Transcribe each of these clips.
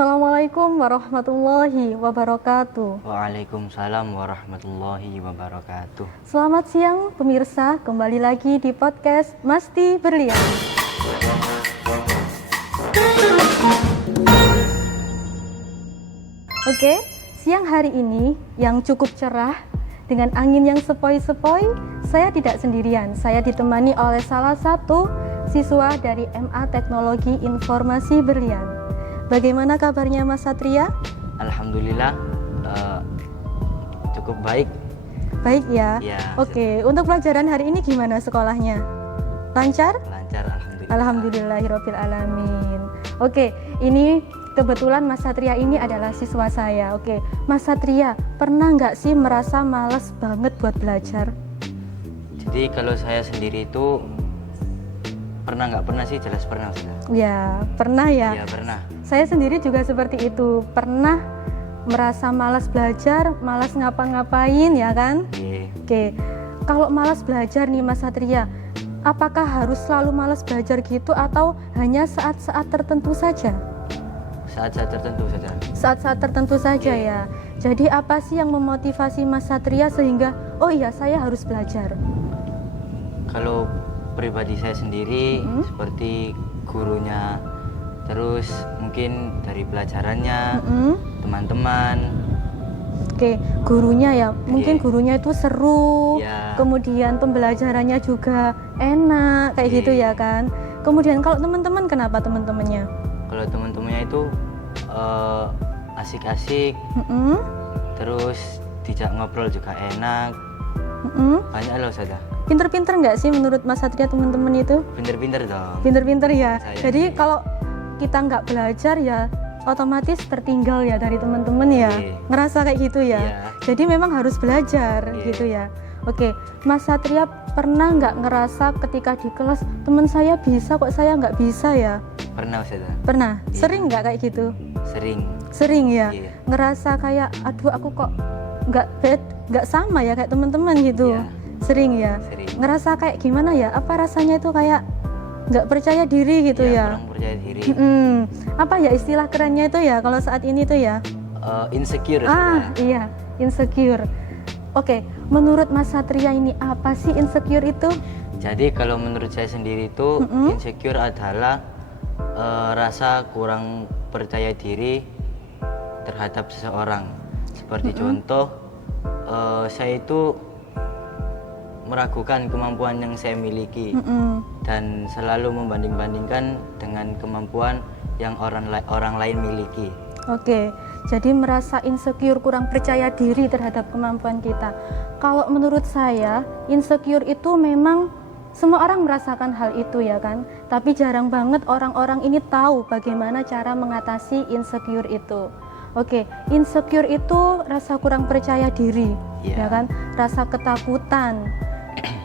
Assalamualaikum warahmatullahi wabarakatuh. Waalaikumsalam warahmatullahi wabarakatuh. Selamat siang pemirsa, kembali lagi di podcast Masti Berlian. Oke, siang hari ini yang cukup cerah dengan angin yang sepoi-sepoi, saya tidak sendirian. Saya ditemani oleh salah satu siswa dari MA Teknologi Informasi Berlian. Bagaimana kabarnya Mas Satria? Alhamdulillah cukup baik. Baik ya? Ya. Oke, untuk pelajaran hari ini gimana sekolahnya? Lancar? Lancar, alhamdulillah. Alhamdulillahirabbil alamin. Oke, ini kebetulan Mas Satria ini adalah siswa saya. Oke, Mas Satria, pernah nggak sih merasa malas banget buat belajar? Jadi kalau saya sendiri itu nggak pernah sih, jelas pernah sudah. Ya, pernah ya? Iya pernah. Saya sendiri juga seperti itu. Pernah merasa malas belajar, malas ngapa-ngapain ya kan? Iya. Oke, kalau malas belajar nih Mas Satria, apakah harus selalu malas belajar gitu atau hanya saat-saat tertentu saja? Saat-saat tertentu saja. Saat-saat tertentu saja ya. Jadi apa sih yang memotivasi Mas Satria sehingga oh iya saya harus belajar? Kalau pribadi saya sendiri seperti gurunya, terus mungkin dari pelajarannya, teman-teman. Oke, gurunya ya, mungkin Iya. gurunya itu seru, Iya. kemudian pembelajarannya juga enak, kayak gitu Iya. ya kan. Kemudian kalau teman-teman, kenapa teman-temannya? Kalau teman-temannya itu asik-asik, Mm-mm, terus dijak ngobrol juga enak, mm-mm. banyak loh saja. Pinter-pinter nggak sih menurut Mas Satria teman-teman itu? Pinter-pinter dong. Pinter-pinter ya. Saya Jadi sih. kalau kita nggak belajar ya otomatis tertinggal ya dari teman-teman ya. Iya. Ngerasa kayak gitu ya. Iya. Jadi memang harus belajar Iya. gitu ya. Oke, Mas Satria pernah nggak ngerasa ketika di kelas teman saya bisa kok saya nggak bisa ya? Pernah saja. Pernah. Iya. Sering nggak kayak gitu? Sering. Sering ya. Iya. Ngerasa kayak aduh aku kok nggak sama ya kayak teman-teman gitu. Iya. Sering ya. Sering. Ngerasa kayak gimana ya? Apa rasanya itu kayak nggak percaya diri gitu Iya, ya? kurang percaya diri. Apa ya istilah kerennya itu ya kalau saat ini tuh ya? Insecure Ah, saja. iya, insecure. Oke, menurut Mas Satria ini apa sih insecure itu? Jadi kalau menurut saya sendiri itu insecure adalah rasa kurang percaya diri terhadap seseorang. Seperti contoh, saya itu meragukan kemampuan yang saya miliki dan selalu membanding-bandingkan dengan kemampuan yang orang lain miliki. Oke, jadi merasa insecure, kurang percaya diri terhadap kemampuan kita. Kalau menurut saya, insecure itu memang semua orang merasakan hal itu ya kan. Tapi jarang banget orang-orang ini tahu bagaimana cara mengatasi insecure itu. Oke, insecure itu rasa kurang percaya diri, Iya. ya kan? Rasa ketakutan,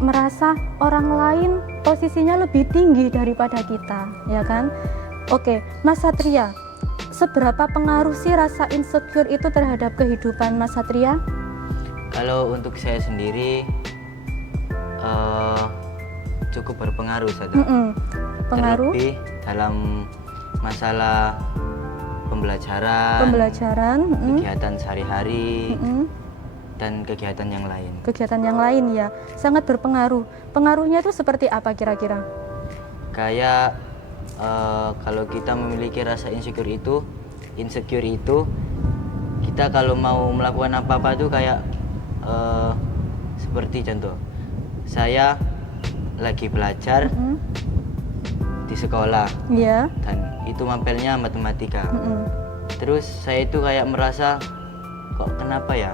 merasa orang lain posisinya lebih tinggi daripada kita, ya kan? Oke, Mas Satria, seberapa pengaruh sih rasa insecure itu terhadap kehidupan Mas Satria? Kalau untuk saya sendiri cukup berpengaruh saja. Pengaruh Terlebih dalam masalah pembelajaran, kegiatan sehari-hari dan kegiatan yang lain. kegiatan yang lain ya, sangat berpengaruh. Pengaruhnya itu seperti apa kira-kira? Kayak kalau kita memiliki rasa insecure itu kita kalau mau melakukan apa-apa tuh kayak seperti contoh saya lagi belajar di sekolah Iya. dan itu mapelnya matematika. Terus saya itu kayak merasa kok kenapa ya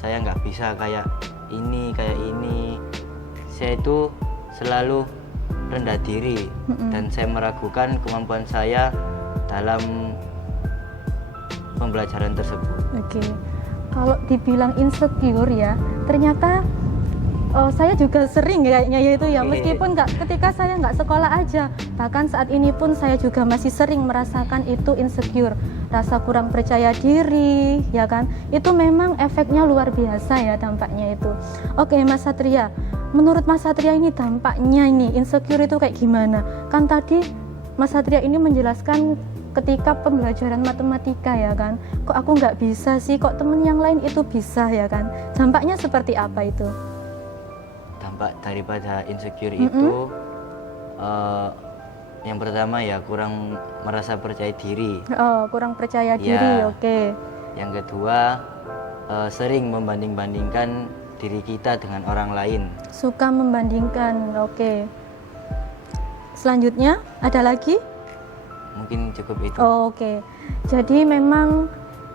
saya nggak bisa kayak ini. Saya itu selalu rendah diri dan saya meragukan kemampuan saya dalam pembelajaran tersebut. Oke, kalau dibilang insecure ya, ternyata saya juga sering kayaknya ya itu ya, meskipun ketika saya nggak sekolah aja, bahkan saat ini pun saya juga masih sering merasakan itu insecure, rasa kurang percaya diri, ya kan? Itu memang efeknya luar biasa ya dampaknya itu. Oke, Mas Satria, menurut Mas Satria ini dampaknya ini insecure itu kayak gimana? Kan tadi Mas Satria ini menjelaskan ketika pembelajaran matematika ya kan, kok aku nggak bisa sih, kok temen yang lain itu bisa ya kan, dampaknya seperti apa itu? Dampak daripada insecure itu yang pertama ya kurang merasa percaya diri. Oh, kurang percaya Ya. diri, oke. Yang kedua sering membanding-bandingkan diri kita dengan orang lain. Suka membandingkan, oke. Selanjutnya ada lagi? Mungkin cukup itu. Oh, oke. Jadi memang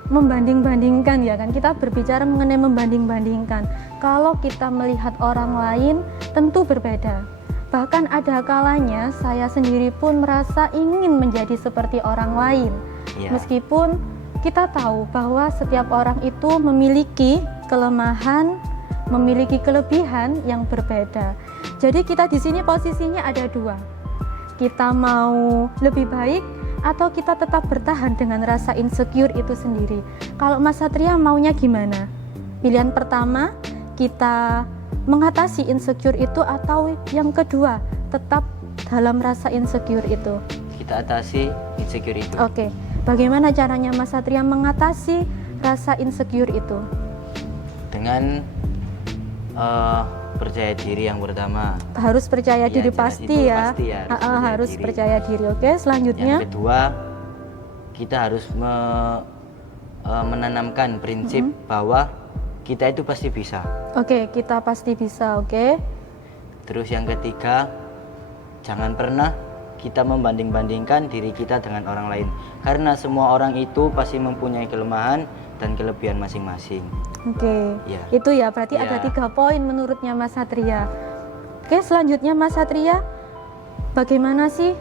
membanding-bandingkan ya kan, kita berbicara mengenai membanding-bandingkan. Kalau kita melihat orang lain tentu berbeda. Bahkan ada kalanya saya sendiri pun merasa ingin menjadi seperti orang lain. Ya. Meskipun kita tahu bahwa setiap orang itu memiliki kelemahan, memiliki kelebihan yang berbeda. Jadi kita di sini posisinya ada dua. Kita mau lebih baik atau kita tetap bertahan dengan rasa insecure itu sendiri. Kalau Mas Satria maunya gimana? Pilihan pertama, kita mengatasi insecure itu, atau yang kedua, tetap dalam rasa insecure itu? Kita atasi insecure itu. Oke. Bagaimana caranya Mas Satria mengatasi rasa insecure itu? Dengan percaya diri yang pertama. Harus percaya Iya, diri jelas pasti itu ya. pasti ya, harus percaya Harus diri. percaya diri. Oke, selanjutnya. Yang kedua, kita harus menanamkan prinsip bahwa kita itu pasti bisa. Oke, kita pasti bisa. Oke. Terus yang ketiga, jangan pernah kita membanding-bandingkan diri kita dengan orang lain. Karena semua orang itu pasti mempunyai kelemahan dan kelebihan masing-masing. Oke, Ya. itu ya berarti Ya. ada 3 poin menurutnya Mas Satria. Oke, selanjutnya Mas Satria, bagaimana sih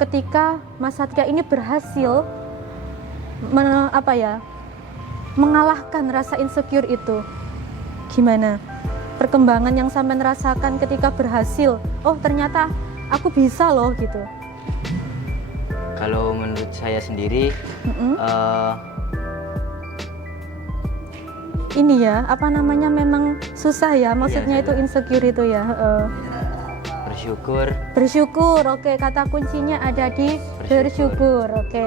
ketika Mas Satria ini berhasil mengalahkan rasa insecure itu? Gimana perkembangan yang sampai rasakan ketika berhasil? Oh, ternyata aku bisa loh gitu. Kalau menurut saya sendiri, Ini ya, memang susah ya, maksudnya Iya, itu insecure itu ya. bersyukur. Bersyukur, oke, kata kuncinya ada di bersyukur, oke.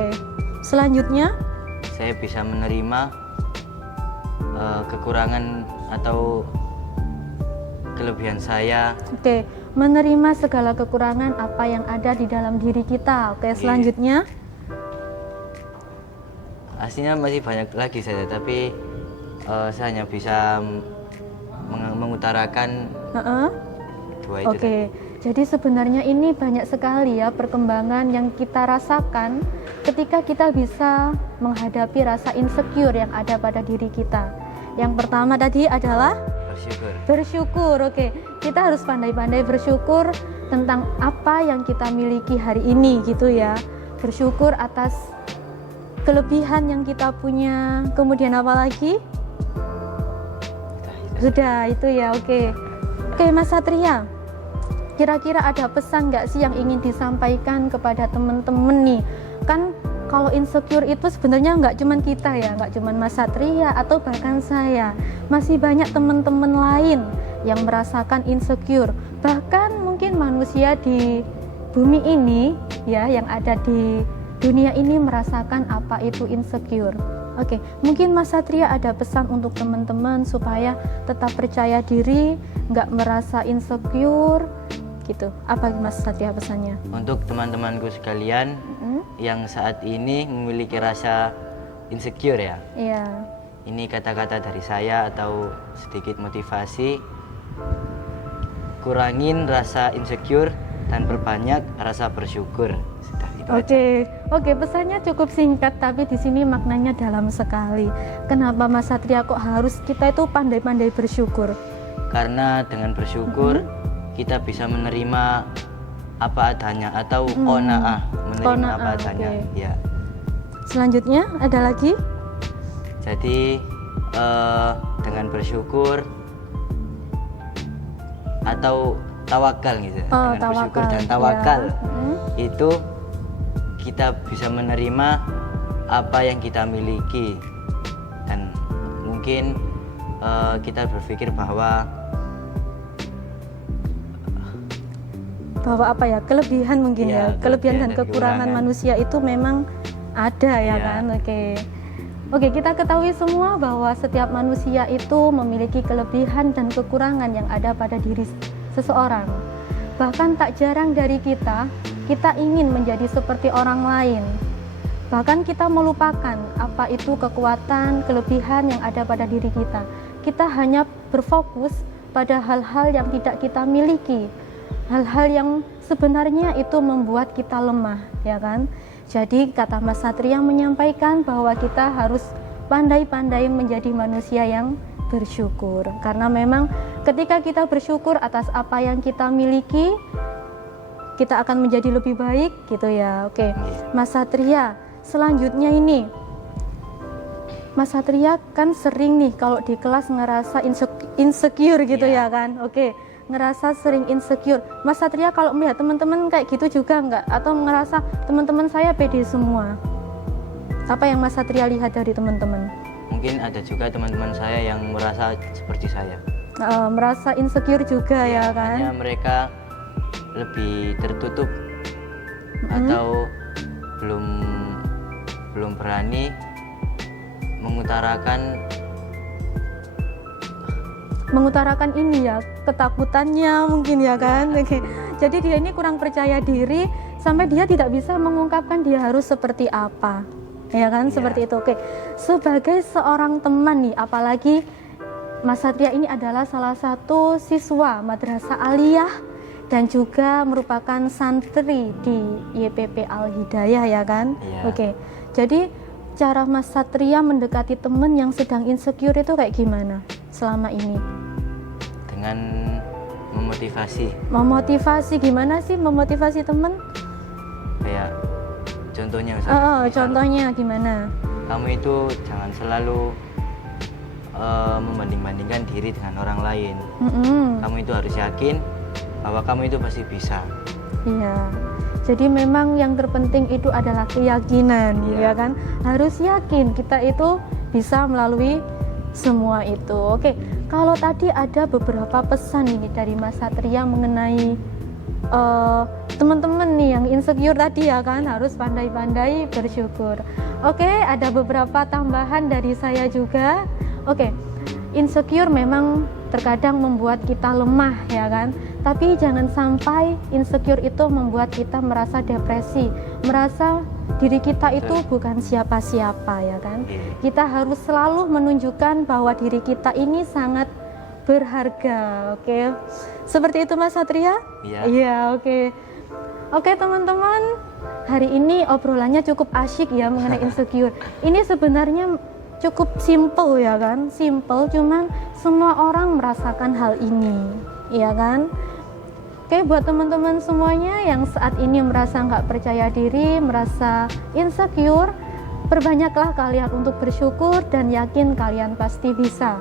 Selanjutnya, Saya bisa menerima kekurangan atau kelebihan saya. oke, menerima segala kekurangan apa yang ada di dalam diri kita. Oke, selanjutnya, Aslinya masih banyak lagi saya, tapi saya hanya bisa mengutarakan dua itu. oke. Jadi sebenarnya ini banyak sekali ya perkembangan yang kita rasakan ketika kita bisa menghadapi rasa insecure yang ada pada diri kita. Yang pertama tadi adalah Bersyukur. bersyukur. Oke, kita harus pandai-pandai bersyukur tentang apa yang kita miliki hari ini gitu ya. Bersyukur atas kelebihan yang kita punya. Kemudian apa lagi? Sudah itu ya, oke. Oke, Mas Satria, kira-kira ada pesan nggak sih yang ingin disampaikan kepada teman-teman nih? Kan kalau insecure itu sebenarnya nggak cuman kita ya, nggak cuman Mas Satria atau bahkan saya. Masih banyak teman-teman lain yang merasakan insecure. Bahkan mungkin manusia di bumi ini ya, yang ada di dunia ini merasakan apa itu insecure. Oke, mungkin Mas Satria ada pesan untuk teman-teman supaya tetap percaya diri, nggak merasa insecure gitu. Apa Mas Satria pesannya? Untuk teman-temanku sekalian yang saat ini memiliki rasa insecure ya, Iya. ini kata-kata dari saya atau sedikit motivasi. Kurangin rasa insecure dan perbanyak rasa bersyukur. Sudah itu aja. Oke, pesannya cukup singkat tapi di sini maknanya dalam sekali. Kenapa Mas Satria kok harus kita itu pandai-pandai bersyukur? Karena dengan bersyukur kita bisa menerima apa adanya atau qanaah, menerima Qanaah, apa adanya. oke. Ya. Selanjutnya ada lagi? Jadi dengan bersyukur atau tawakal gitu. Dengan bersyukur dan tawakal ya. itu kita bisa menerima apa yang kita miliki, dan mungkin kita berpikir bahwa Bahwa apa ya, kelebihan mungkin Iya, ya, kelebihan dan kelebihan dan kekurangan kekurangan. manusia itu memang ada ya Iya. kan. Oke, kita ketahui semua bahwa setiap manusia itu memiliki kelebihan dan kekurangan yang ada pada diri seseorang. Bahkan tak jarang dari kita ingin menjadi seperti orang lain. Bahkan kita melupakan apa itu kekuatan, kelebihan yang ada pada diri kita. Kita hanya berfokus pada hal-hal yang tidak kita miliki. Hal-hal yang sebenarnya itu membuat kita lemah, ya kan? Jadi kata Mas Satria menyampaikan bahwa kita harus pandai-pandai menjadi manusia yang bersyukur. Karena memang ketika kita bersyukur atas apa yang kita miliki, kita akan menjadi lebih baik gitu ya. Oke, Mas Satria, selanjutnya ini. Mas Satria kan sering nih kalau di kelas ngerasa insecure gitu ya kan. Oke, ngerasa sering insecure. Mas Satria kalau melihat teman-teman kayak gitu juga enggak? Atau ngerasa teman-teman saya pede semua? Apa yang Mas Satria lihat dari teman-teman? Mungkin ada juga teman-teman saya yang merasa seperti saya. Merasa insecure juga ya kan? Hanya mereka lebih tertutup atau belum berani mengutarakan ini ya, ketakutannya mungkin ya kan. Oke. Jadi dia ini kurang percaya diri sampai dia tidak bisa mengungkapkan dia harus seperti apa, ya kan. Seperti itu. Oke, sebagai seorang teman nih, apalagi Mas Satria ini adalah salah satu siswa Madrasah Aliyah dan juga merupakan santri di YPP Al Hidayah ya kan. Oke, jadi cara Mas Satria mendekati teman yang sedang insecure itu kayak gimana selama ini? Dengan memotivasi. Memotivasi gimana sih memotivasi teman? Kayak contohnya misalnya. Contohnya gimana? Kamu itu jangan selalu membanding-bandingkan diri dengan orang lain. Kamu itu harus yakin bahwa kamu itu pasti bisa. Iya. Jadi memang yang terpenting itu adalah keyakinan, ya kan? Harus yakin kita itu bisa melalui semua itu. Oke, kalau tadi ada beberapa pesan ini dari Mas Satria mengenai teman-teman nih yang insecure tadi ya kan, harus pandai-pandai bersyukur. Oke, ada beberapa tambahan dari saya juga. Oke, insecure memang terkadang membuat kita lemah ya kan, tapi jangan sampai insecure itu membuat kita merasa depresi, merasa diri kita itu bukan siapa-siapa ya kan. Kita harus selalu menunjukkan bahwa diri kita ini sangat berharga. Oke, seperti itu Mas Satria? Iya, oke. Oke teman-teman, hari ini obrolannya cukup asyik ya mengenai insecure. Ini sebenarnya cukup simple ya kan, simple, cuman semua orang merasakan hal ini, ya kan. Oke, buat teman-teman semuanya yang saat ini merasa nggak percaya diri, merasa insecure, perbanyaklah kalian untuk bersyukur dan yakin kalian pasti bisa.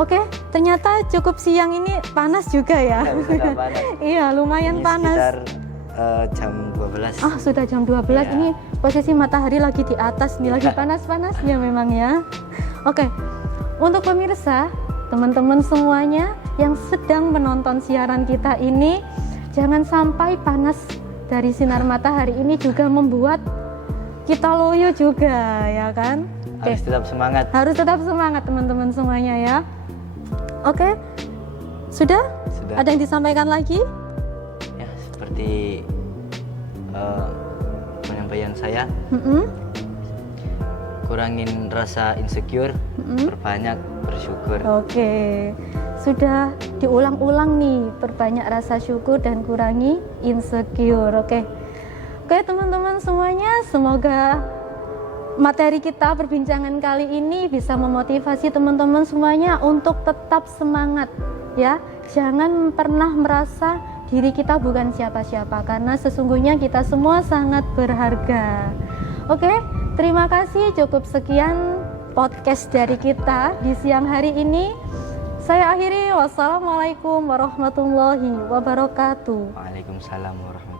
Oke, ternyata cukup siang ini panas juga ya. Panas. Iya, lumayan Ini panas. Sekitar jam 12. Sudah jam 12. Ini posisi matahari lagi di atas nih, lagi panas-panasnya memang ya. Oke, untuk pemirsa, teman-teman semuanya yang sedang menonton siaran kita ini, jangan sampai panas dari sinar matahari ini juga membuat kita loyo juga ya kan. Harus tetap semangat. Harus tetap semangat teman-teman semuanya ya. Oke, sudah? Ada yang disampaikan lagi? Ya, seperti penyampaian saya, kurangin rasa insecure, perbanyak bersyukur. Oke, sudah diulang-ulang nih, perbanyak rasa syukur dan kurangi insecure. Oke, teman-teman semuanya, semoga materi kita perbincangan kali ini bisa memotivasi teman-teman semuanya untuk tetap semangat ya. Jangan pernah merasa diri kita bukan siapa-siapa, karena sesungguhnya kita semua sangat berharga. Oke, terima kasih, cukup sekian podcast dari kita di siang hari ini. Saya akhiri, wassalamualaikum warahmatullahi wabarakatuh. Waalaikumsalam warahmatullahi wabarakatuh.